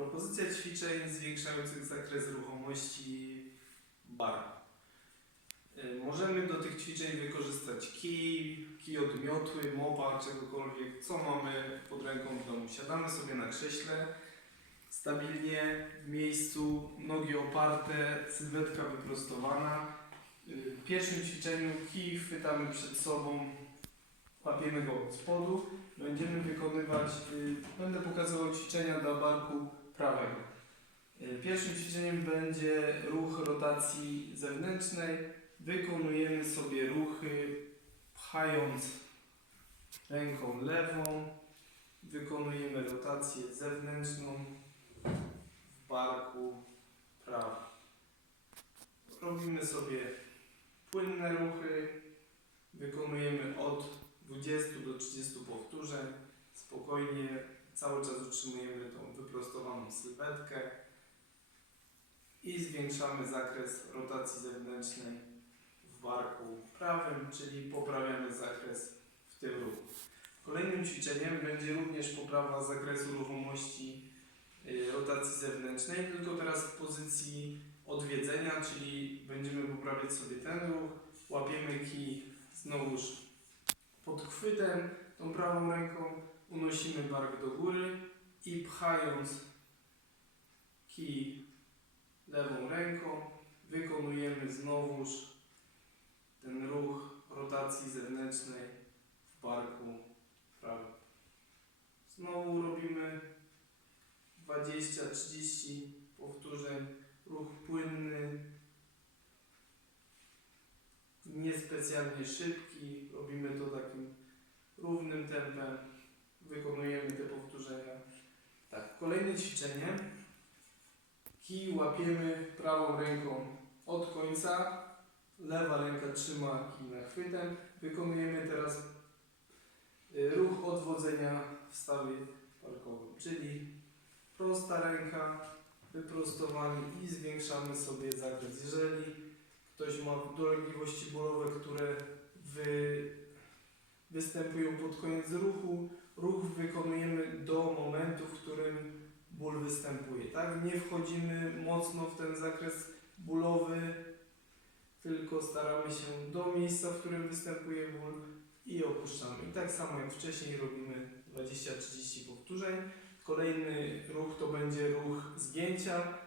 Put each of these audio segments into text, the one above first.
Propozycja ćwiczeń zwiększających zakres ruchomości barku. Y, Możemy do tych ćwiczeń wykorzystać kij, kij odmiotły, mopa, czegokolwiek, co mamy pod ręką w domu. Siadamy sobie na krześle, stabilnie w miejscu, nogi oparte, sylwetka wyprostowana. Y, W pierwszym ćwiczeniu kij chwytamy przed sobą, łapiemy go od spodu. Będziemy wykonywać, y, będę pokazywał ćwiczenia dla barku prawego. Y, Pierwszym ćwiczeniem będzie ruch rotacji zewnętrznej. Wykonujemy sobie ruchy pchając ręką lewą. Wykonujemy rotację zewnętrzną w barku prawym. Robimy sobie płynne ruchy. Wykonujemy od 20 do 30 powtórzeń. Spokojnie cały czas utrzymujemy tą sylwetkę i zwiększamy zakres rotacji zewnętrznej w barku prawym, czyli poprawiamy zakres w tym ruchu. Kolejnym ćwiczeniem będzie również poprawa zakresu ruchomości y, rotacji zewnętrznej, tylko teraz w pozycji odwiedzenia, czyli będziemy poprawiać sobie ten ruch, łapiemy kij znowuż pod chwytem, tą prawą ręką unosimy bark do góry i pchając kij lewą ręką wykonujemy znowuż ten ruch rotacji zewnętrznej w barku prawym. Znowu robimy 20-30 powtórzeń, ruch płynny, niespecjalnie szybki, robimy to takim równym tempem, wykonujemy te powtórzenia. Tak, kolejne ćwiczenie. Kij łapiemy prawą ręką od końca, lewa ręka trzyma kij nachwytem. Wykonujemy teraz y, ruch odwodzenia w stawie parkowym, czyli prosta ręka, wyprostowanie i zwiększamy sobie zakres. Jeżeli ktoś ma dolegliwości bólowe, które wy, występują pod koniec ruchu, ruch wykonujemy do momentu, w którym ból występuje. Tak? Nie wchodzimy mocno w ten zakres bólowy, tylko staramy się do miejsca, w którym występuje ból i opuszczamy. I tak samo jak wcześniej robimy 20-30 powtórzeń. Kolejny ruch to będzie ruch zgięcia.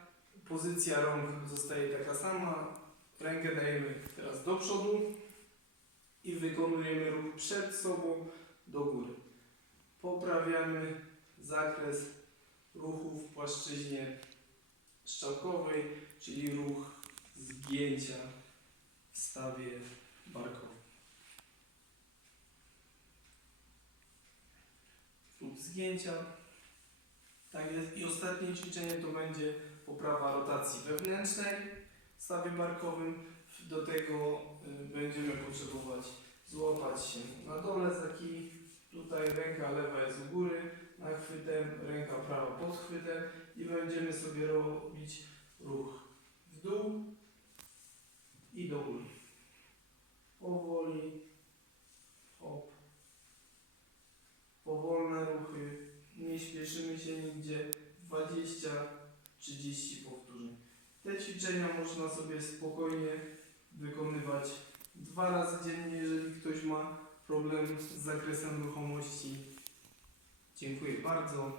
Pozycja rąk zostaje taka sama. Rękę dajemy teraz do przodu i wykonujemy ruch przed sobą do góry. Poprawiamy zakres ruchu płaszczyźnie strzałkowej, czyli ruch zgięcia w stawie barkowym. Lub zgięcia. Tak jest. I ostatnie ćwiczenie to będzie poprawa rotacji wewnętrznej w stawie barkowym. Do tego y, będziemy potrzebować złapać się na dole za kij. Tutaj ręka lewa jest u góry, nachwytem, ręka prawa pod chwytem i będziemy sobie robić ruch w dół i do góry. Powoli, hop. Powolne ruchy, nie śpieszymy się nigdzie, 20-30 powtórzeń. Te ćwiczenia można sobie spokojnie wykonywać dwa razy dziennie, jeżeli ktoś ma problem z zakresem ruchomości. Dziękuję bardzo.